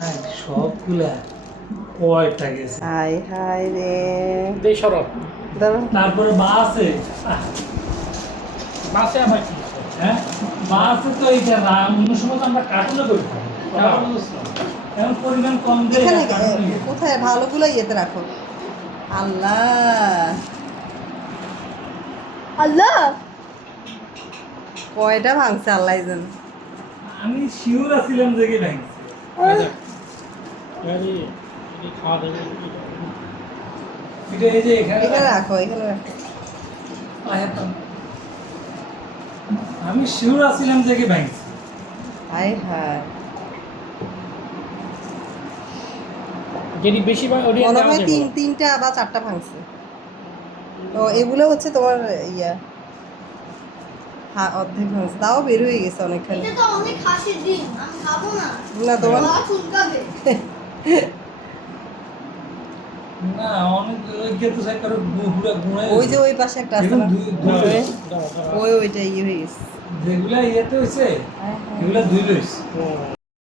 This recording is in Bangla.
সবগুলা কয়টা গেছে হাই হাই রে দেই সরব দাঁড়া তারপরে বাসে বাসে আবার কি হ্যাঁ বাসে তো এইটা অন্য সময় তো আমরা কার্টুনে করি এখন পরিমাণ কম দেয় এখানে কার্টুনে কোথায় ভালোগুলো ইয়েতে রাখো আল্লাহ আল্লাহ কয়টা ভাঙছে আল্লাহ জানে আমি শিওর আছিলাম যে কি ভাঙছে আরে এই খাওয়া দেবে এটা এই যে এখানে এখানে রাখো এখানে রাখো আয়াতাম। আমি শিওর আছিলাম যে কি ভাঙছে হাই হাই যদি বেশি বা ওডি মনে হয় তিনটা বা চারটা ভাঙছে তো এগুলো হচ্ছে তোমার ইয়া হ্যাঁ অর্ধেক ভাঙছে তাও বের হয়ে গেছে অনেকখানি এটা তো অনেক হাসির দিন আমি খাবো না না তোমার গলা চুলকাবে না অনেক গেতে চাই কারো পুরো গুঁড়ে ওই যে ওই পাশে একটা আছে না ওইটা ইয়ে হয়ে গেছে যেগুলা ইয়েতে হয়েছে হ্যাঁ হ্যাঁ এগুলা ধুই লইছে